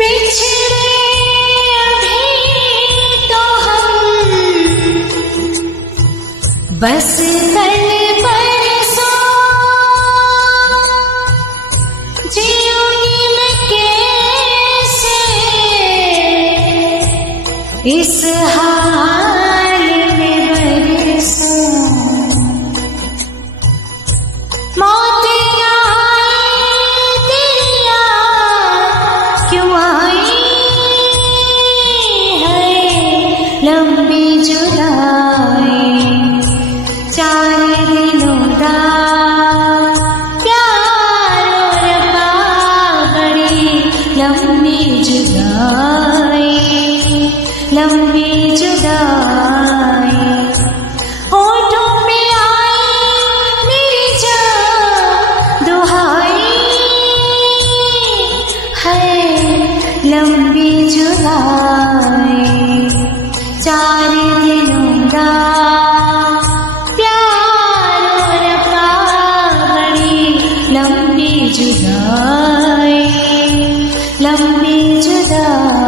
बिछड़े अभी तो हम बस कल परसों, जियूंगी मैं कैसे इस हाल में बरसों। मौत आई तेरी याद क्यों आई है, लंबी जुदाई 4 दिनों दा प्यार और पागड़ी, लंबी जुदाई लंबी जुदाई। होठों पे आई मेरी जान दुहाई है, लंबी जुदाई 4 दिनों दा प्यार और पागड़ी, लंबी जुदाई लंबी जुदाई।